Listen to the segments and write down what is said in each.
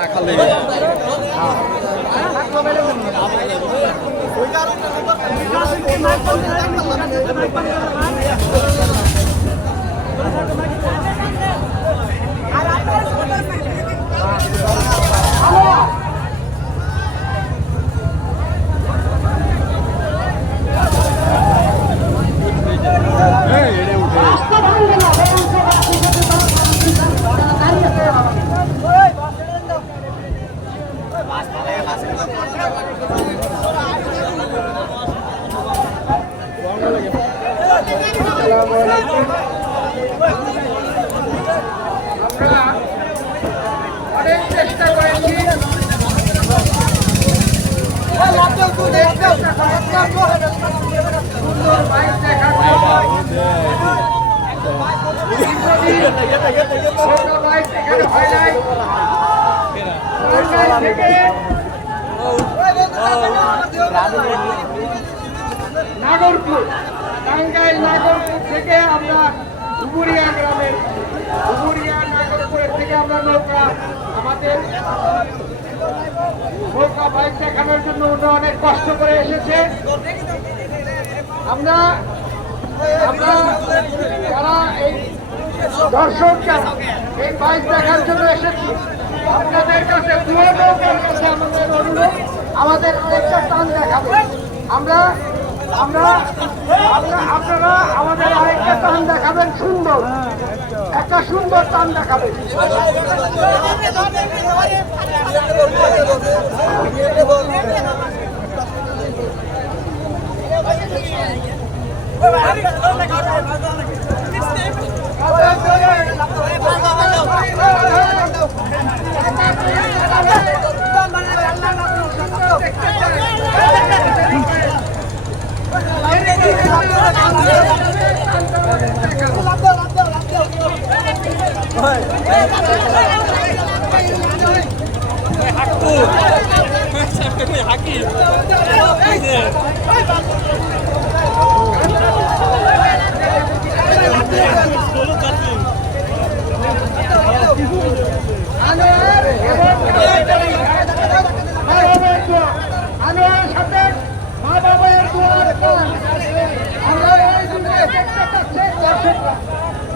অনেক চেষ্টা করেছি সুন্দর বাইক দেখার ছোট বাইক দেখানো হয় নাই সরকার থেকে নাগরপুর টাঙ্গাইল নাগরপুর থেকে আমরা ধুবুরিয়া গ্রামের ধুবুরিয়া নাগরপুরের থেকে আমরা নৌকা, আমাদের নৌকা বাইক দেখানোর জন্য উনি অনেক কষ্ট করে এসেছে। আমরা আমরা যারা এই দর্শক যারা এই বাইক দেখার জন্য এসেছি, আপনাদের কাছে দুয়ো নৌকার কাছে আমাদের অনুরোধ, আমাদের আরেকটা টান দেখাবে। আমরা আমরা আপনারা আমাদের আরেকটা টান দেখাবেন সুন্দর। একটা সুন্দর টান দেখাবেন এবং মা বাবার দোয়া আনোয়ার সাথে মা বাবার দোয়ার কান আমরা এই দুটো একটা কাছে দর্শকরা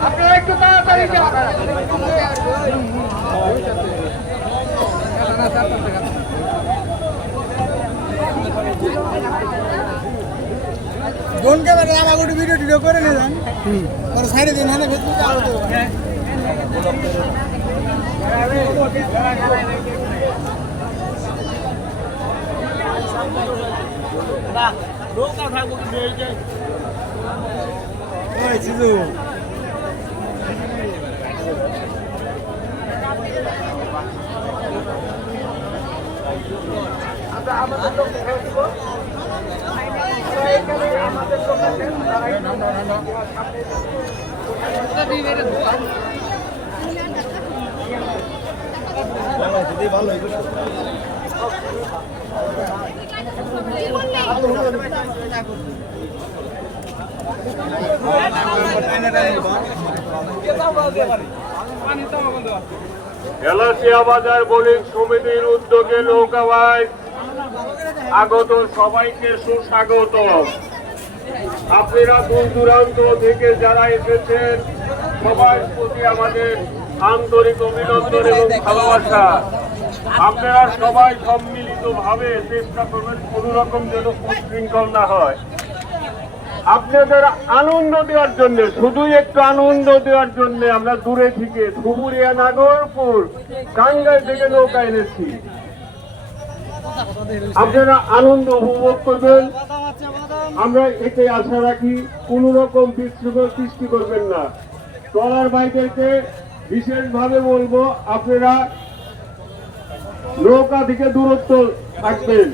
আপনারা একটু তাড়াতাড়ি যান ডোন ক্যামেরা আমাকে একটু ভিডিও টিডিও করে নিলেন পরে সাইডে দিন হ্যাঁ ফেসবুকে আপলোড দেবো। ওই আমাদের বাজার বোলিং সমিতির উদ্যোগে নৌকাবাই আগত সবাইকে সুস্বাগত আপনারা দূর দূরান্ত থেকে যারা এসেছেন, সবার প্রতি আমাদের আন্তরিক অভিনন্দন এবং ভালোবাসা। আপনারা সবাই সম্মিলিত ভাবে চেষ্টা করবেন কোন রকম যেন উশৃঙ্খল না হয়। আপনাদের আনন্দ দেওয়ার জন্য, শুধুই একটু আনন্দ দেওয়ার জন্য আমরা দূরে থেকে ধুবুরিয়া, নাগরপুর, টাঙ্গাইল থেকে নৌকা এনেছি। আপনারা আনন্দ উপভোগ করবেন। আমরা এতে আশা রাখি কোন রকম বিশৃঙ্খল সৃষ্টি করবেন না। ট্রলার বিশেষ বিশেষভাবে বলব, আপনারা নৌকা থেকে দূরত্ব থাকবেন।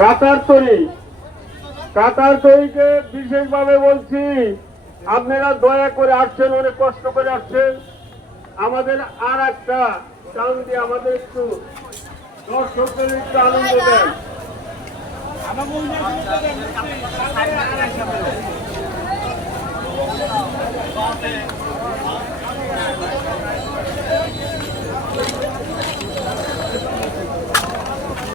কাতার তরি কাতার তরিকে বিশেষভাবে বলছি, আপনারা দয়া করে আসছেন, অনেক কষ্ট করে আসছেন। আমাদের আর একটা টান দিয়ে আমাদের একটু দর্শকদের একটু আনন্দ দেন।